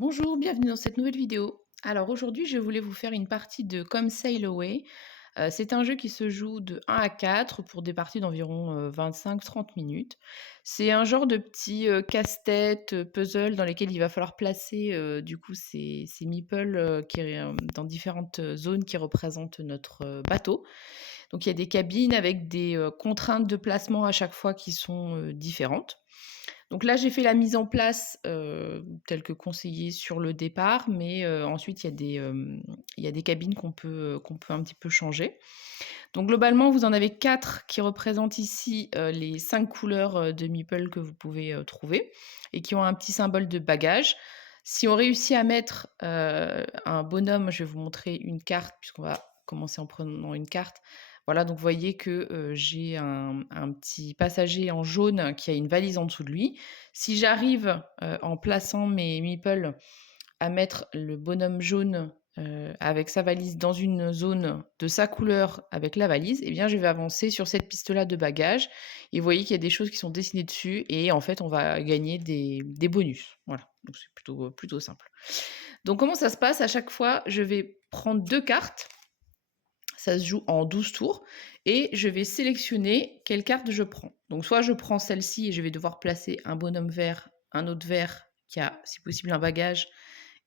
Bonjour, bienvenue dans cette nouvelle vidéo. Alors aujourd'hui, je voulais vous faire une partie de Come Sail Away. C'est un jeu qui se joue de 1 à 4 pour des parties d'environ 25-30 minutes. C'est un genre de petit casse-tête, puzzle dans lesquels il va falloir placer du coup ces meeples dans différentes zones qui représentent notre bateau. Donc il y a des cabines avec des contraintes de placement à chaque fois qui sont différentes. Donc là, j'ai fait la mise en place, telle que conseillée sur le départ, mais ensuite il y a des cabines qu'on peut un petit peu changer. Donc globalement, vous en avez 4 qui représentent ici, les 5 couleurs, de meeple que vous pouvez, trouver et qui ont un petit symbole de bagage. Si on réussit à mettre, un bonhomme, je vais vous montrer une carte puisqu'on va commencer en prenant une carte. Voilà, donc vous voyez que, j'ai un petit passager en jaune qui a une valise en dessous de lui. Si j'arrive, en plaçant mes meeples, à mettre le bonhomme jaune, avec sa valise dans une zone de sa couleur avec la valise, eh bien, je vais avancer sur cette piste-là de bagages et vous voyez qu'il y a des choses qui sont dessinées dessus et en fait, on va gagner des bonus. Voilà, donc c'est plutôt simple. Donc comment ça se passe? À chaque fois, je vais prendre 2 cartes, ça se joue en 12 tours et je vais sélectionner quelle carte je prends. Donc soit je prends celle-ci et je vais devoir placer un bonhomme vert, un autre vert qui a, si possible, un bagage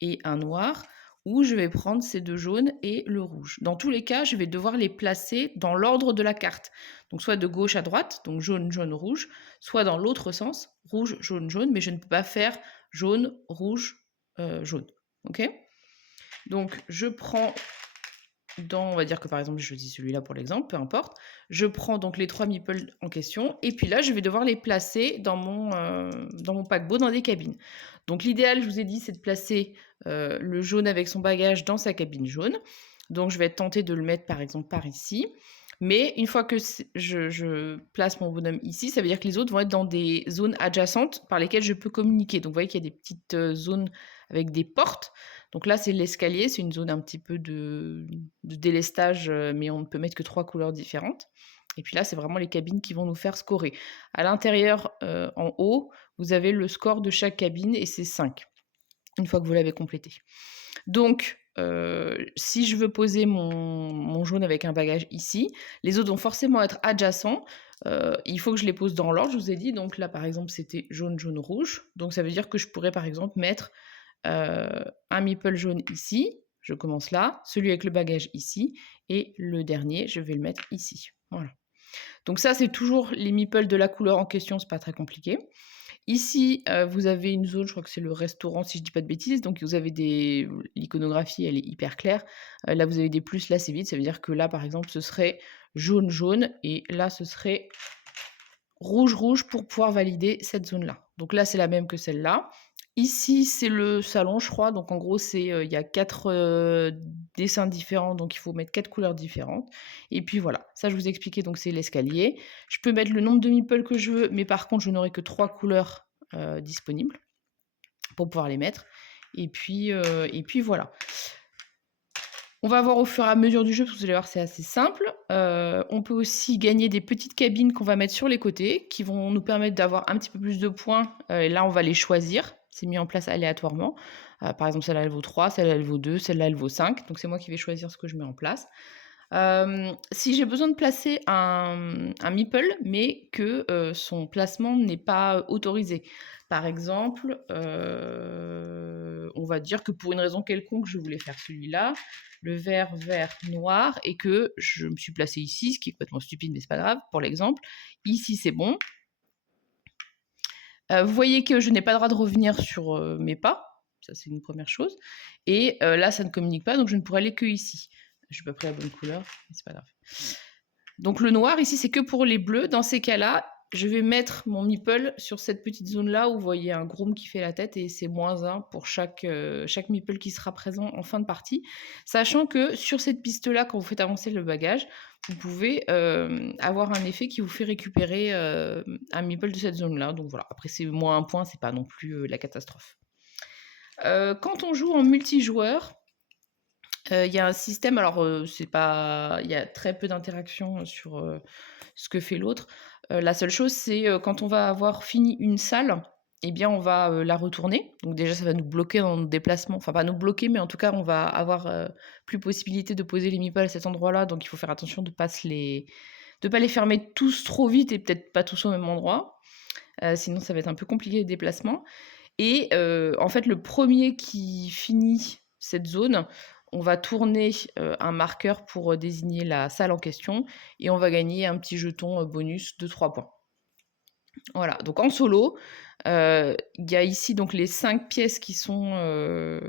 et un noir, ou je vais prendre ces 2 jaunes et le rouge. Dans tous les cas, je vais devoir les placer dans l'ordre de la carte. Donc soit de gauche à droite, donc jaune, jaune, rouge, soit dans l'autre sens, rouge, jaune, jaune, mais je ne peux pas faire jaune, rouge, jaune. OK? Donc je prends on va dire que par exemple, je choisis celui-là pour l'exemple, peu importe. Je prends donc les 3 meeples en question et puis là, je vais devoir les placer dans mon paquebot dans des cabines. Donc l'idéal, je vous ai dit, c'est de placer, le jaune avec son bagage dans sa cabine jaune. Donc je vais tenter de le mettre par exemple par ici. Mais une fois que je place mon bonhomme ici, ça veut dire que les autres vont être dans des zones adjacentes par lesquelles je peux communiquer. Donc vous voyez qu'il y a des petites, zones avec des portes. Donc là, c'est l'escalier, c'est une zone un petit peu de délestage, mais on ne peut mettre que 3 couleurs différentes. Et puis là, c'est vraiment les cabines qui vont nous faire scorer. À l'intérieur, en haut, vous avez le score de chaque cabine et c'est 5, une fois que vous l'avez complété. Donc, si je veux poser mon jaune avec un bagage ici, les autres vont forcément être adjacents. Il faut que je les pose dans l'ordre, je vous ai dit. Donc là, par exemple, c'était jaune, jaune, rouge. Donc ça veut dire que je pourrais, par exemple, mettre un meeple jaune ici, je commence là, celui avec le bagage ici, et le dernier, je vais le mettre ici. Voilà. Donc ça, c'est toujours les meeples de la couleur en question, c'est pas très compliqué. Ici, vous avez une zone, je crois que c'est le restaurant si je dis pas de bêtises, donc vous avez l'iconographie, elle est hyper claire. Là, vous avez des plus, là c'est vide, ça veut dire que là, par exemple, ce serait jaune, jaune, et là, ce serait rouge, rouge pour pouvoir valider cette zone-là. Donc là, c'est la même que celle-là. Ici, c'est le salon, je crois. Donc en gros, il y a 4 dessins différents, donc il faut mettre 4 couleurs différentes. Et puis voilà, ça je vous ai expliqué, donc c'est l'escalier. Je peux mettre le nombre de meeples que je veux, mais par contre, je n'aurai que 3 couleurs disponibles pour pouvoir les mettre. Et puis voilà. On va voir au fur et à mesure du jeu, parce que vous allez voir, c'est assez simple. On peut aussi gagner des petites cabines qu'on va mettre sur les côtés, qui vont nous permettre d'avoir un petit peu plus de points. Et là, on va les choisir. C'est mis en place aléatoirement. Par exemple, celle-là, elle vaut 3, celle-là, elle vaut 2, celle-là, elle vaut 5. Donc, c'est moi qui vais choisir ce que je mets en place. Si j'ai besoin de placer un meeple, mais que son placement n'est pas autorisé. Par exemple, on va dire que pour une raison quelconque, je voulais faire celui-là, le vert, vert, noir, et que je me suis placée ici, ce qui est complètement stupide, mais c'est pas grave, pour l'exemple. Ici, c'est bon. Vous voyez que je n'ai pas le droit de revenir sur mes pas. Ça, c'est une première chose. Et là, ça ne communique pas, donc je ne pourrais aller que ici. Je n'ai pas pris la bonne couleur, mais c'est pas grave. Donc le noir ici, c'est que pour les bleus. Dans ces cas-là, je vais mettre mon meeple sur cette petite zone-là où vous voyez un groom qui fait la tête et c'est -1 pour chaque meeple qui sera présent en fin de partie. Sachant que sur cette piste-là, quand vous faites avancer le bagage, vous pouvez avoir un effet qui vous fait récupérer un meeple de cette zone-là. Donc voilà, après c'est -1 point, c'est pas non plus la catastrophe. Quand on joue en multijoueur, il y a un système, alors c'est pas, il y a très peu d'interactions sur ce que fait l'autre. La seule chose, c'est quand on va avoir fini une salle, eh bien, on va, la retourner. Donc déjà, ça va nous bloquer dans notre déplacement. Enfin, pas nous bloquer, mais en tout cas, on va avoir, plus possibilité de poser les meeples à cet endroit-là. Donc il faut faire attention de pas les fermer tous trop vite et peut-être pas tous au même endroit. Sinon ça va être un peu compliqué les déplacements et en fait, le premier qui finit cette zone, on va tourner, un marqueur pour, désigner la salle en question et on va gagner un petit jeton, bonus de 3 points. Voilà, donc en solo, il y a ici donc les 5 pièces qui sont,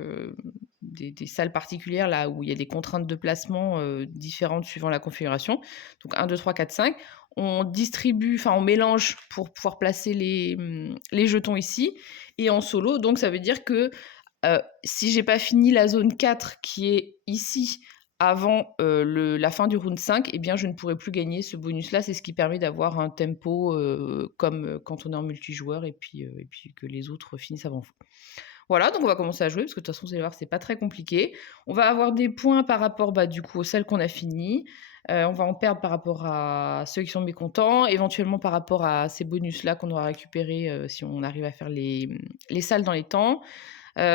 des salles particulières là où il y a des contraintes de placement, différentes suivant la configuration. Donc 1, 2, 3, 4, 5. On distribue, enfin on mélange pour pouvoir placer les jetons ici et en solo, donc ça veut dire que, si j'ai pas fini la zone 4 qui est ici avant, la fin du round 5, eh bien je ne pourrai plus gagner ce bonus-là. C'est ce qui permet d'avoir un tempo, comme, quand on est en multijoueur et puis que les autres finissent avant vous. Voilà, donc on va commencer à jouer parce que de toute façon, vous allez voir, c'est pas très compliqué. On va avoir des points par rapport, bah, du coup, aux celles qu'on a finies. On va en perdre par rapport à ceux qui sont mécontents, éventuellement par rapport à ces bonus-là qu'on aura récupérés, si on arrive à faire les salles dans les temps.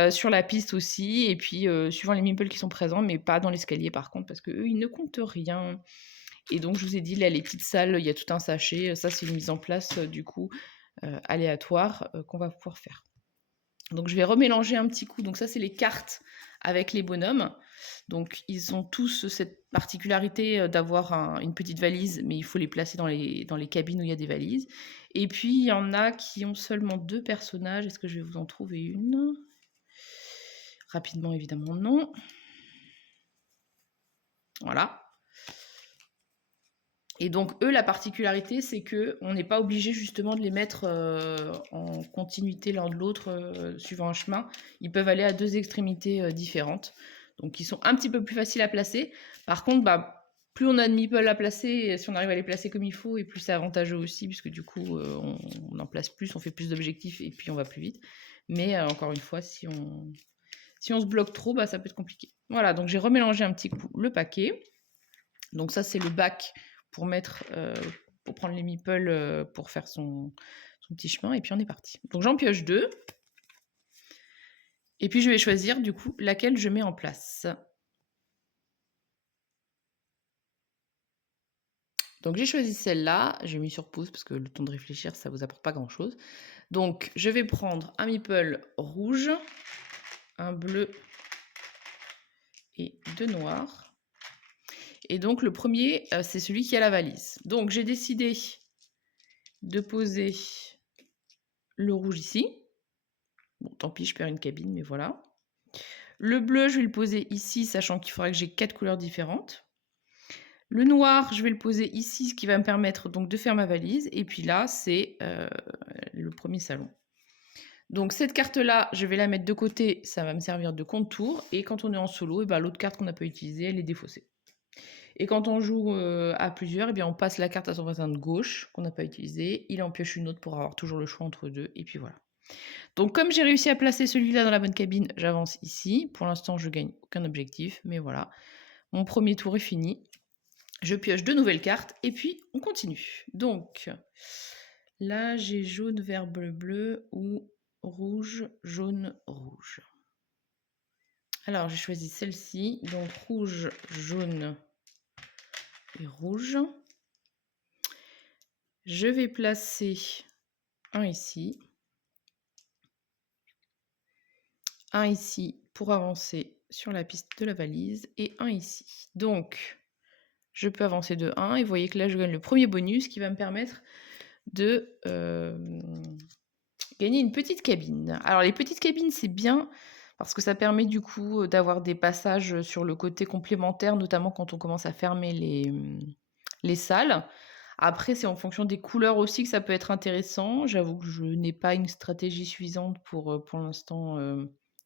Sur la piste aussi et puis, suivant les meeples qui sont présents, mais pas dans l'escalier par contre parce qu'eux, ils ne comptent rien et donc je vous ai dit là, les petites salles, il y a tout un sachet, ça c'est une mise en place, du coup, aléatoire, qu'on va pouvoir faire. Donc je vais remélanger un petit coup, donc ça c'est les cartes avec les bonhommes. Donc ils ont tous cette particularité, d'avoir une petite valise, mais il faut les placer dans les cabines où il y a des valises et puis il y en a qui ont seulement 2 personnages. Est-ce que je vais vous en trouver une? Rapidement, évidemment, non. Voilà. Et donc, eux, la particularité, c'est qu'on n'est pas obligé justement de les mettre en continuité l'un de l'autre, suivant un chemin. Ils peuvent aller à 2 extrémités différentes. Donc, ils sont un petit peu plus faciles à placer. Par contre, bah, plus on a de meeples à placer, si on arrive à les placer comme il faut, et plus c'est avantageux aussi, puisque du coup, on en place plus, on fait plus d'objectifs, et puis on va plus vite. Mais encore une fois, si on se bloque trop, bah, ça peut être compliqué. Voilà, donc j'ai remélangé un petit coup le paquet. Donc ça, c'est le bac pour mettre, pour prendre les meeples, pour faire son petit chemin. Et puis on est parti. Donc j'en pioche 2. Et puis je vais choisir du coup laquelle je mets en place. Donc j'ai choisi celle-là. J'ai mis sur pause parce que le temps de réfléchir, ça vous apporte pas grand-chose. Donc je vais prendre un meeple rouge, un bleu et 2 noirs. Et donc le premier, c'est celui qui a la valise. Donc j'ai décidé de poser le rouge ici. Bon, tant pis, je perds une cabine, mais voilà. Le bleu, je vais le poser ici, sachant qu'il faudra que j'ai 4 couleurs différentes. Le noir, je vais le poser ici, ce qui va me permettre donc de faire ma valise. Et puis là, c'est le premier salon. Donc cette carte-là, je vais la mettre de côté, ça va me servir de contour. Et quand on est en solo, et ben, l'autre carte qu'on n'a pas utilisée, elle est défaussée. Et quand on joue à plusieurs, eh bien, on passe la carte à son voisin de gauche qu'on n'a pas utilisée. Il en pioche une autre pour avoir toujours le choix entre deux. Et puis voilà. Donc comme j'ai réussi à placer celui-là dans la bonne cabine, j'avance ici. Pour l'instant, je gagne aucun objectif, mais voilà. Mon premier tour est fini. Je pioche 2 nouvelles cartes et puis on continue. Donc là, j'ai jaune, vert, bleu, bleu ou rouge, jaune, rouge. Alors j'ai choisi celle-ci, donc rouge, jaune et rouge. Je vais placer un ici, un ici pour avancer sur la piste de la valise et un ici. Donc je peux avancer de 1 et vous voyez que là je gagne le premier bonus qui va me permettre de gagner une petite cabine. Alors les petites cabines c'est bien parce que ça permet du coup d'avoir des passages sur le côté complémentaire, notamment quand on commence à fermer les salles. Après c'est en fonction des couleurs aussi que ça peut être intéressant. J'avoue que je n'ai pas une stratégie suffisante pour l'instant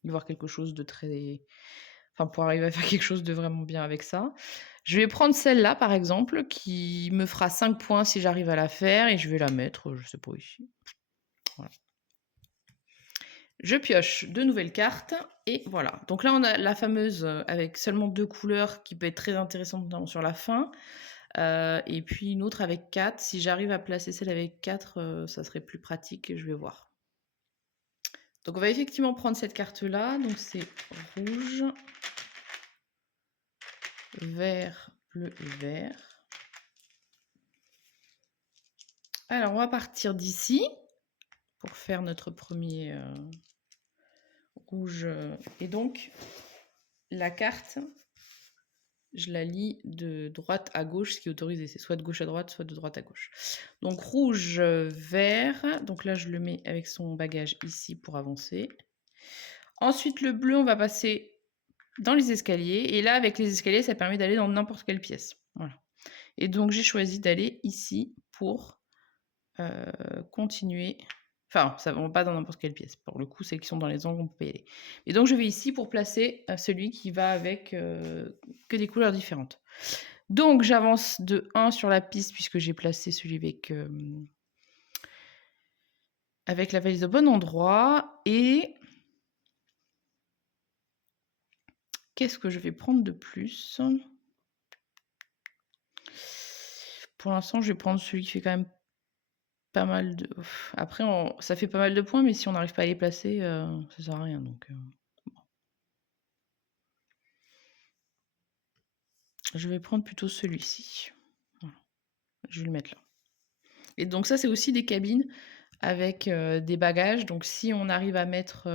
y voir quelque chose de très... Enfin, pour arriver à faire quelque chose de vraiment bien avec ça. Je vais prendre celle-là, par exemple, qui me fera 5 points si j'arrive à la faire, et je vais la mettre, je sais pas, ici. Voilà. Je pioche 2 nouvelles cartes, et voilà. Donc là, on a la fameuse avec seulement 2 couleurs, qui peut être très intéressante sur la fin. Et puis une autre avec 4. Si j'arrive à placer celle avec 4, ça serait plus pratique, je vais voir. Donc on va effectivement prendre cette carte-là, donc c'est rouge, vert, bleu et vert. Alors on va partir d'ici pour faire notre premier rouge. Et donc la carte, je la lis de droite à gauche, ce qui est autorisé. C'est soit de gauche à droite, soit de droite à gauche. Donc rouge, vert. Donc là, je le mets avec son bagage ici pour avancer. Ensuite, le bleu, on va passer dans les escaliers. Et là, avec les escaliers, ça permet d'aller dans n'importe quelle pièce. Voilà. Et donc, j'ai choisi d'aller ici pour continuer. Enfin, ça ne va pas dans n'importe quelle pièce. Pour le coup, celles qui sont dans les angles, on peut pas y aller. Et donc, je vais ici pour placer celui qui va avec que des couleurs différentes. Donc, j'avance de 1 sur la piste puisque j'ai placé celui avec la valise au bon endroit. Et qu'est-ce que je vais prendre de plus? Pour l'instant, je vais prendre celui qui fait quand même pas mal de... Après, ça fait pas mal de points, mais si on n'arrive pas à les placer, ça sert à rien. Donc, je vais prendre plutôt celui-ci. Voilà. Je vais le mettre là. Et donc ça, c'est aussi des cabines avec des bagages. Donc si on arrive à mettre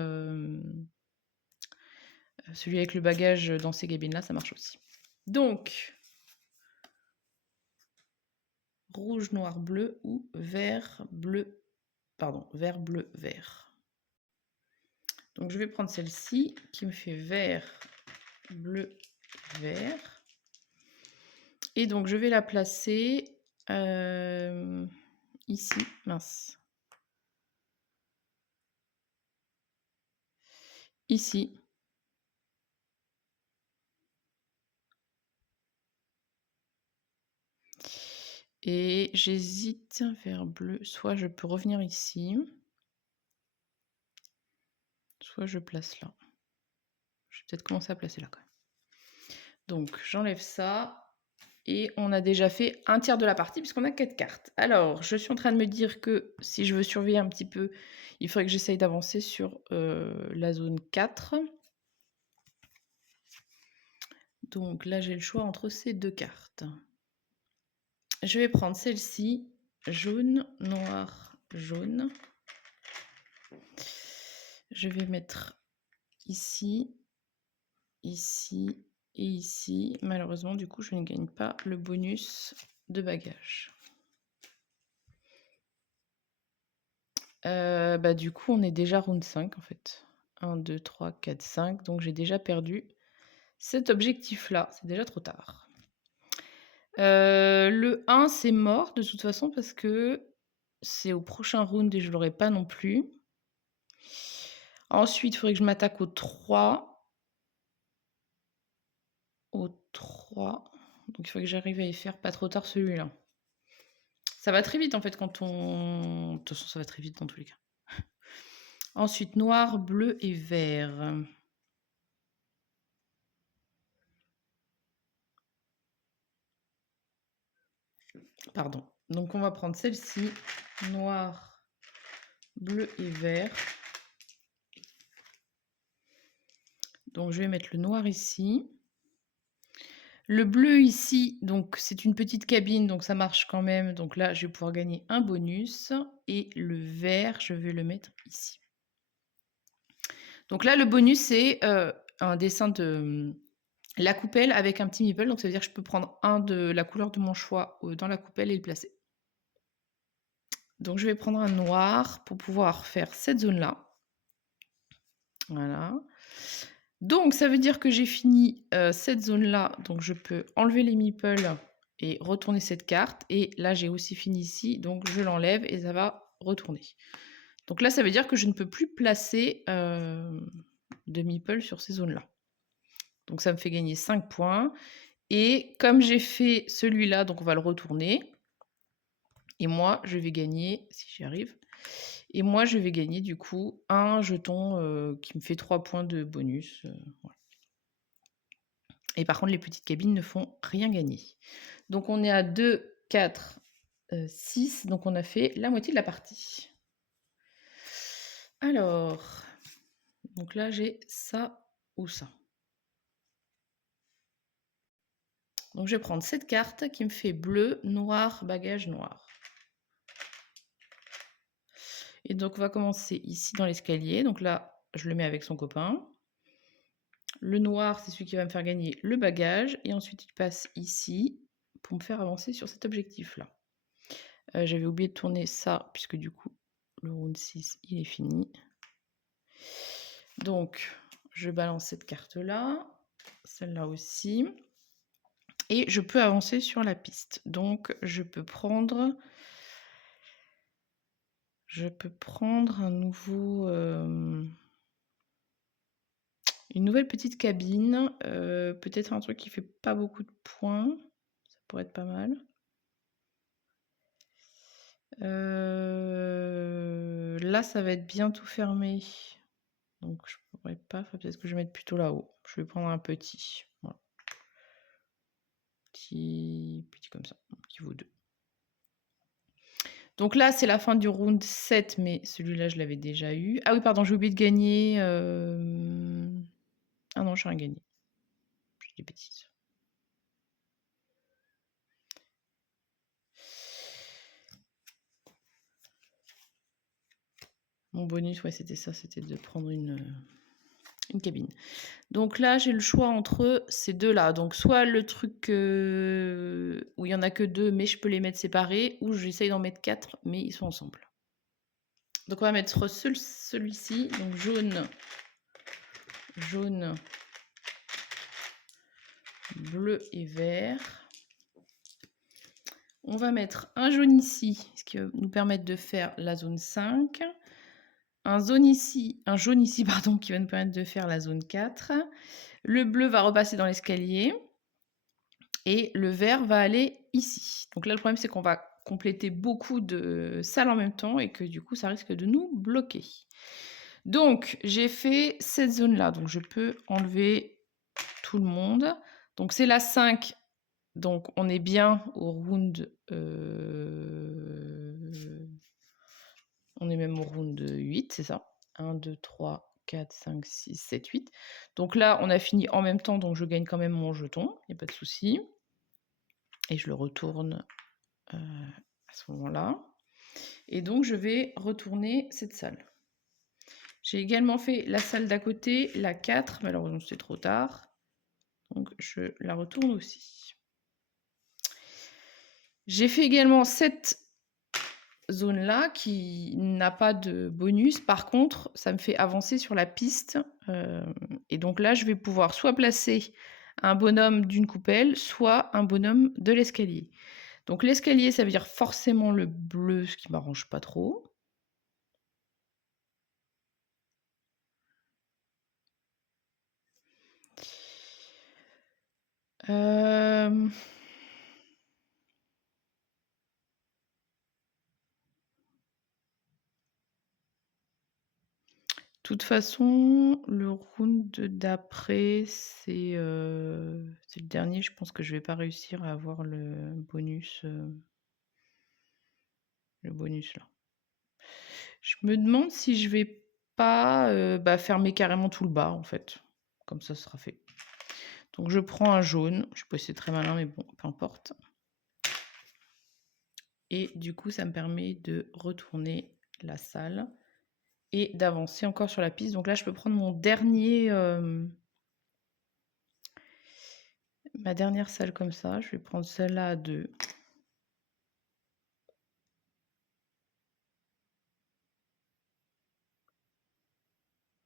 celui avec le bagage dans ces cabines-là, ça marche aussi. Donc, rouge, noir, bleu ou vert, bleu, pardon, vert, bleu, vert. Donc je vais prendre celle-ci qui me fait vert, bleu, vert. Et donc je vais la placer ici, mince. Ici. Et j'hésite vers bleu. Soit je peux revenir ici. Soit je place là. Je vais peut-être commencer à placer là quand même. Donc j'enlève ça. Et on a déjà fait un tiers de la partie puisqu'on a 4 cartes. Alors, je suis en train de me dire que si je veux surveiller un petit peu, il faudrait que j'essaye d'avancer sur la zone 4. Donc là, j'ai le choix entre ces deux cartes. Je vais prendre celle-ci, jaune, noir, jaune. Je vais mettre ici, ici et ici. Malheureusement, du coup, je ne gagne pas le bonus de bagage. Du coup, on est déjà round 5 en fait. 1, 2, 3, 4, 5. Donc, j'ai déjà perdu cet objectif-là. C'est déjà trop tard. Le 1, c'est mort de toute façon parce que c'est au prochain round et je ne l'aurai pas non plus. Ensuite, il faudrait que je m'attaque au 3. Au 3. Donc, il faut que j'arrive à y faire pas trop tard celui-là. Ça va très vite en fait quand on... De toute façon, ça va très vite dans tous les cas. Ensuite, noir, bleu et vert. Pardon. Donc, on va prendre celle-ci. Noir, bleu et vert. Donc, je vais mettre le noir ici. Le bleu ici, donc c'est une petite cabine, donc ça marche quand même. Donc là, je vais pouvoir gagner un bonus. Et le vert, je vais le mettre ici. Donc là, le bonus, c'est un dessin de la coupelle avec un petit meeple. Donc ça veut dire que je peux prendre un de la couleur de mon choix dans la coupelle et le placer. Donc je vais prendre un noir pour pouvoir faire cette zone-là. Voilà. Donc ça veut dire que j'ai fini cette zone-là. Donc je peux enlever les meeples et retourner cette carte. Et là, j'ai aussi fini ici. Donc je l'enlève et ça va retourner. Donc là, ça veut dire que je ne peux plus placer de meeple sur ces zones-là. Donc ça me fait gagner 5 points. Et comme j'ai fait celui-là, donc on va le retourner. Et moi, je vais gagner, si j'y arrive, et moi, je vais gagner du coup un jeton qui me fait 3 points de bonus. Voilà. Et par contre, les petites cabines ne font rien gagner. Donc on est à 2, 4, 6. Donc on a fait la moitié de la partie. Alors, Donc là, j'ai ça ou ça. Donc je vais prendre cette carte qui me fait bleu, noir, bagage noir. Et donc on va commencer ici dans l'escalier. Donc là, je le mets avec son copain. Le noir, c'est celui qui va me faire gagner le bagage. Et ensuite, il passe ici pour me faire avancer sur cet objectif-là. J'avais oublié de tourner ça, puisque du coup, le round 6, il est fini. Donc, je balance cette carte-là, celle-là aussi. Et je peux avancer sur la piste. Donc, je peux prendre un nouveau... une nouvelle petite cabine. Peut-être un truc qui fait pas beaucoup de points. Ça pourrait être pas mal. Là, ça va être bientôt fermé. Donc, je pourrais pas. Peut-être que je vais mettre plutôt là-haut. Je vais prendre un petit. Voilà. Petit comme ça. Qui vaut 2. Donc là, c'est la fin du round 7, mais celui-là, je l'avais déjà eu. Ah oui, pardon, j'ai oublié de gagner. Ah non, j'ai rien gagné. Je dis des bêtises. Mon bonus, ouais, c'était ça, c'était de prendre une cabine. Donc là, j'ai le choix entre ces deux-là. Donc soit le truc où il n'y en a que 2, mais je peux les mettre séparés, ou j'essaye d'en mettre 4, mais ils sont ensemble. Donc on va mettre celui-ci, donc jaune, bleu et vert. On va mettre un jaune ici, ce qui va nous permettre de faire la zone 5. Un jaune ici, pardon, qui va nous permettre de faire la zone 4. Le bleu va repasser dans l'escalier. Et le vert va aller ici. Donc là, le problème, c'est qu'on va compléter beaucoup de salles en même temps et que du coup, ça risque de nous bloquer. Donc, j'ai fait cette zone-là. Donc, je peux enlever tout le monde. Donc, c'est la 5. Donc, on est bien au round... on est même au round 8, c'est ça. 1, 2, 3, 4, 5, 6, 7, 8. Donc là, on a fini en même temps, donc je gagne quand même mon jeton. Il n'y a pas de souci. Et je le retourne à ce moment-là. Et donc, je vais retourner cette salle. J'ai également fait la salle d'à côté, la 4. Malheureusement, c'est trop tard. Donc, je la retourne aussi. J'ai fait également cette zone-là qui n'a pas de bonus. Par contre, ça me fait avancer sur la piste. Et donc là, je vais pouvoir soit placer un bonhomme d'une coupelle, soit un bonhomme de l'escalier. Donc l'escalier, ça veut dire forcément le bleu, ce qui m'arrange pas trop. De toute façon, le round d'après, c'est le dernier. Je pense que je vais pas réussir à avoir le bonus là. Je me demande si je vais pas fermer carrément tout le bas en fait. Comme ça, ce sera fait. Donc je prends un jaune. Je sais pas si c'est très malin, mais bon, peu importe. Et du coup, ça me permet de retourner la salle et d'avancer encore sur la piste. Donc là, je peux prendre mon dernier, ma dernière salle comme ça. Je vais prendre celle-là à 2.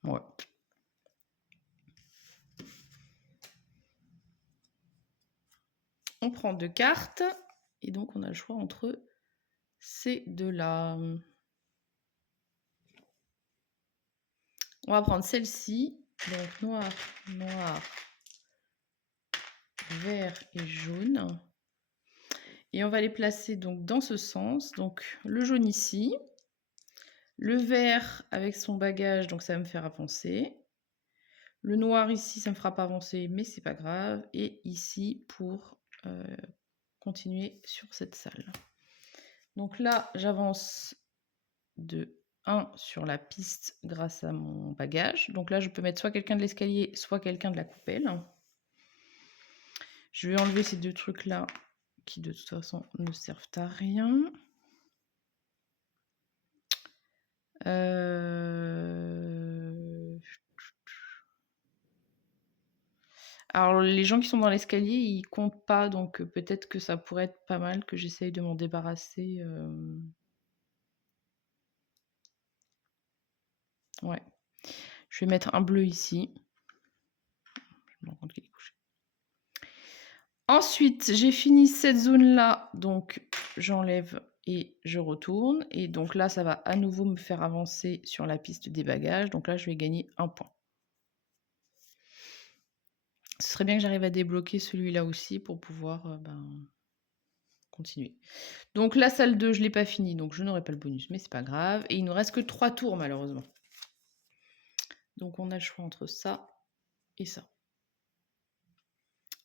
Ouais. On prend 2 cartes et donc on a le choix entre ces deux-là. On va prendre celle-ci, donc noir, vert et jaune. Et on va les placer donc dans ce sens. Donc le jaune ici, le vert avec son bagage, donc ça va me faire avancer. Le noir ici, ça ne me fera pas avancer, mais c'est pas grave. Et ici pour continuer sur cette salle. Donc là, j'avance de 1 sur la piste grâce à mon bagage. Donc là, je peux mettre soit quelqu'un de l'escalier, soit quelqu'un de la coupelle. Je vais enlever ces 2 trucs-là qui, de toute façon, ne servent à rien. Alors les gens qui sont dans l'escalier, ils comptent pas, donc peut-être que ça pourrait être pas mal que j'essaye de m'en débarrasser, ouais. Je vais mettre un bleu ici. Je me rends compte qu'il est couché. Ensuite, j'ai fini cette zone-là, donc j'enlève et je retourne. Et donc là, ça va à nouveau me faire avancer sur la piste des bagages. Donc là, je vais gagner 1 point. Ce serait bien que j'arrive à débloquer celui-là aussi pour pouvoir continuer. Donc la salle 2, je ne l'ai pas finie, donc je n'aurai pas le bonus, mais c'est pas grave. Et il nous reste que 3 tours malheureusement. Donc on a le choix entre ça et ça.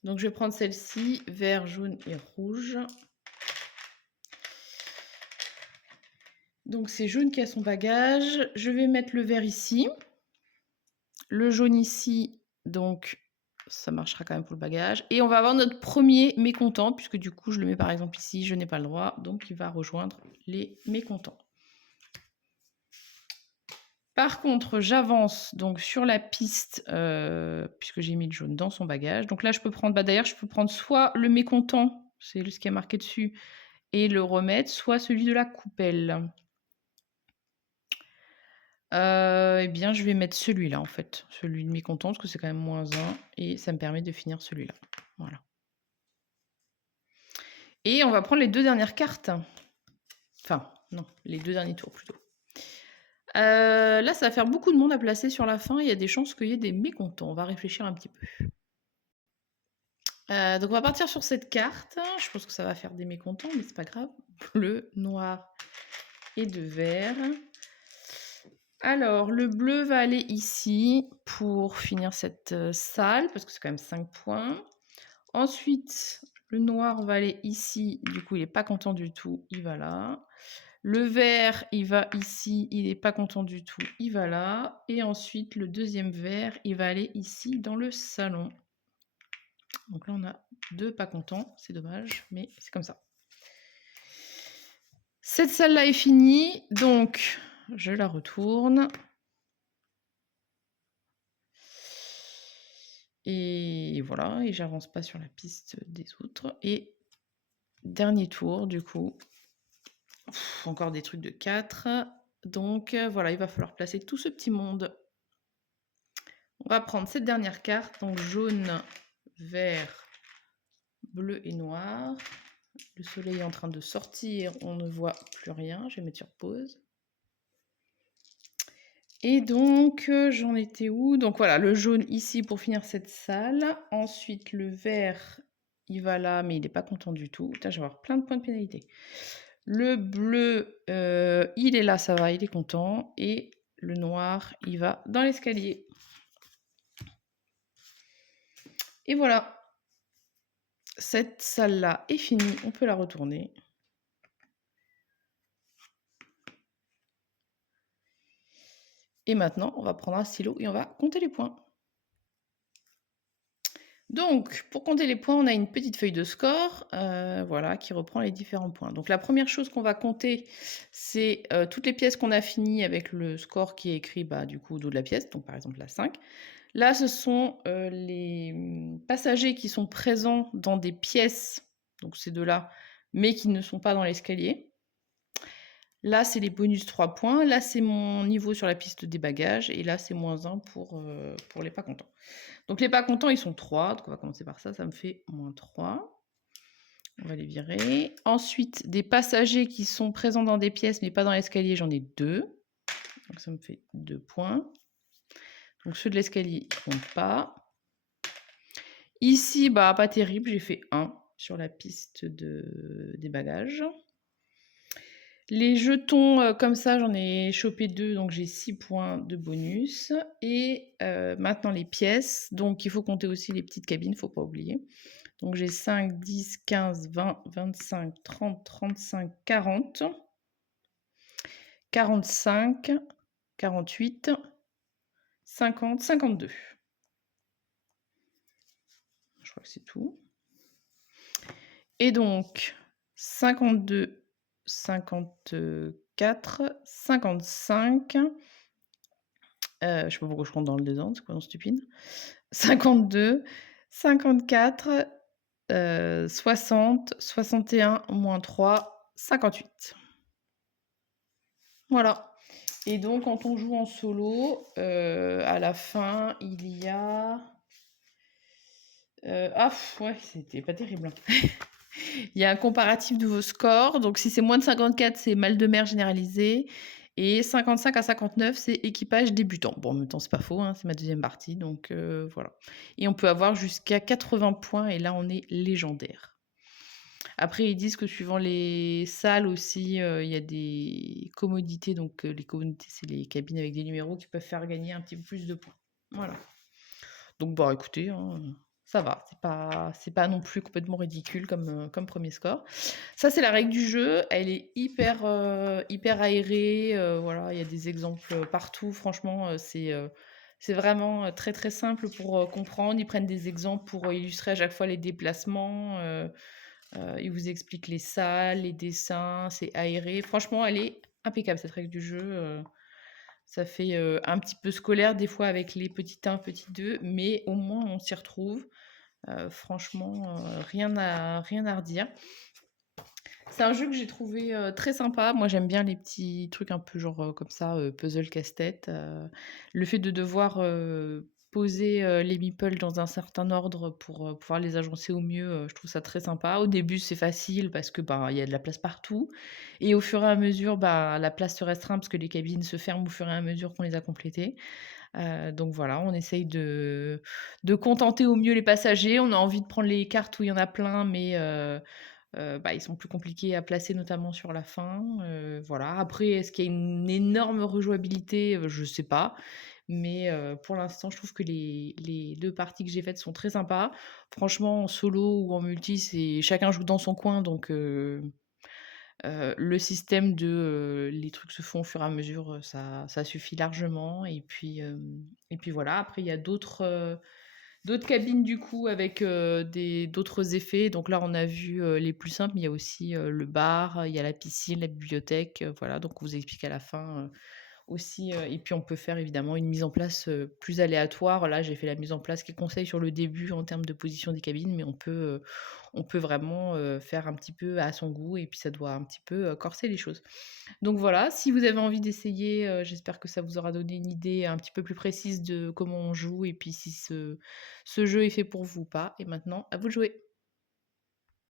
Donc je vais prendre celle-ci, vert, jaune et rouge. Donc c'est jaune qui a son bagage. Je vais mettre le vert ici. Le jaune ici, donc ça marchera quand même pour le bagage. Et on va avoir notre premier mécontent, puisque du coup je le mets par exemple ici, je n'ai pas le droit, donc il va rejoindre les mécontents. Par contre, j'avance donc sur la piste, puisque j'ai mis le jaune dans son bagage. Donc là, je peux prendre, d'ailleurs, je peux prendre soit le mécontent, c'est ce qui est marqué dessus, et le remettre, soit celui de la coupelle. Eh bien, je vais mettre celui-là, en fait, celui de mécontent, parce que c'est quand même moins 1, et ça me permet de finir celui-là. Voilà. Et on va prendre les 2 dernières cartes. Enfin, non, les 2 derniers tours, plutôt. Là, ça va faire beaucoup de monde à placer sur la fin. Il y a des chances qu'il y ait des mécontents. On va réfléchir un petit peu. Donc on va partir sur cette carte. Je pense que ça va faire des mécontents, mais c'est pas grave. Bleu, noir et de vert. Alors, le bleu va aller ici pour finir cette salle, parce que c'est quand même 5 points. Ensuite, le noir va aller ici. Du coup, il n'est pas content du tout. Il va là. Le vert, il va ici. Il n'est pas content du tout. Il va là. Et ensuite, le deuxième vert, il va aller ici dans le salon. Donc là, on a 2 pas contents. C'est dommage, mais c'est comme ça. Cette salle-là est finie. Donc, je la retourne. Et voilà, et j'avance pas sur la piste des autres. Et dernier tour, du coup. Encore des trucs de 4. Donc voilà, il va falloir placer tout ce petit monde. On va prendre cette dernière carte, donc jaune, vert, bleu et noir. Le soleil est en train de sortir, on ne voit plus rien. Je vais mettre sur pause. Et donc, j'en étais où? Donc voilà, le jaune ici pour finir cette salle. Ensuite, le vert, il va là, mais il n'est pas content du tout. Putain, je vais avoir plein de points de pénalité. Le bleu, il est là, ça va, il est content. Et le noir, il va dans l'escalier. Et voilà. Cette salle-là est finie, on peut la retourner. Et maintenant, on va prendre un stylo et on va compter les points. Donc, pour compter les points, on a une petite feuille de score, voilà, qui reprend les différents points. Donc, la première chose qu'on va compter, c'est toutes les pièces qu'on a finies avec le score qui est écrit du coup au dos de la pièce, donc par exemple la 5. Là, ce sont les passagers qui sont présents dans des pièces, donc ces deux-là, mais qui ne sont pas dans l'escalier. Là, c'est les bonus 3 points. Là, c'est mon niveau sur la piste des bagages. Et là, c'est moins 1 pour les pas contents. Donc, les pas contents, ils sont 3. Donc, on va commencer par ça. Ça me fait moins 3. On va les virer. Ensuite, des passagers qui sont présents dans des pièces, mais pas dans l'escalier, j'en ai 2. Donc, ça me fait 2 points. Donc, ceux de l'escalier, ils ne comptent pas. Ici, pas terrible. J'ai fait 1 sur la piste des bagages. Les jetons, comme ça, j'en ai chopé 2, donc j'ai 6 points de bonus. Et maintenant les pièces, donc il faut compter aussi les petites cabines, il ne faut pas oublier. Donc j'ai 5, 10, 15, 20, 25, 30, 35, 40. 45, 48, 50, 52. Je crois que c'est tout. Et donc 52, 54, 55, je sais pas pourquoi je compte dans le désordre, c'est complètement stupide. 52, 54, 60, 61 moins 3, 58. Voilà. Et donc quand on joue en solo, à la fin, il y a, ouais, c'était pas terrible, hein. Il y a un comparatif de vos scores. Donc, si c'est moins de 54, c'est mal de mer généralisé. Et 55 à 59, c'est équipage débutant. Bon, en même temps, c'est pas faux, hein, c'est ma deuxième partie. Donc, voilà. Et on peut avoir jusqu'à 80 points. Et là, on est légendaire. Après, ils disent que suivant les salles aussi, il y a des commodités. Donc, les commodités, c'est les cabines avec des numéros qui peuvent faire gagner un petit peu plus de points. Voilà. Donc, bah, écoutez, hein, ça va. C'est pas non plus complètement ridicule comme premier score. Ça, c'est la règle du jeu. Elle est hyper aérée. Voilà, il y a des exemples partout. Franchement, c'est vraiment très très simple pour comprendre. Ils prennent des exemples pour illustrer à chaque fois les déplacements. Ils vous expliquent les salles, les dessins. C'est aéré. Franchement, elle est impeccable cette règle du jeu. Ça fait un petit peu scolaire des fois avec les petits 1, petits 2, mais au moins on s'y retrouve. Franchement, rien à redire. C'est un jeu que j'ai trouvé très sympa. Moi, j'aime bien les petits trucs un peu genre comme ça, puzzle casse-tête. Le fait de devoir poser les meeples dans un certain ordre pour pouvoir les agencer au mieux, je trouve ça très sympa. Au début, c'est facile parce que ben, il y a de la place partout. Et au fur et à mesure, bah, la place se restreint parce que les cabines se ferment au fur et à mesure qu'on les a complétées. Donc voilà, on essaye de contenter au mieux les passagers. On a envie de prendre les cartes où il y en a plein, mais bah, ils sont plus compliqués à placer, notamment sur la fin. Voilà. Après, est-ce qu'il y a une énorme rejouabilité? Je sais pas. Mais pour l'instant, je trouve que les 2 parties que j'ai faites sont très sympas. Franchement, en solo ou en multi, c'est chacun joue dans son coin, donc le système de, les trucs se font au fur et à mesure, ça suffit largement. Et puis voilà. Après, il y a d'autres cabines du coup avec d'autres effets. Donc là, on a vu les plus simples, mais il y a aussi le bar, il y a la piscine, la bibliothèque. Voilà, donc on vous explique à la fin aussi. Et puis on peut faire évidemment une mise en place plus aléatoire. Là, j'ai fait la mise en place qui conseille sur le début en termes de position des cabines, mais on peut vraiment faire un petit peu à son goût et puis ça doit un petit peu corser les choses. Donc voilà, si vous avez envie d'essayer, j'espère que ça vous aura donné une idée un petit peu plus précise de comment on joue et puis si ce jeu est fait pour vous ou pas. Et maintenant, à vous de jouer.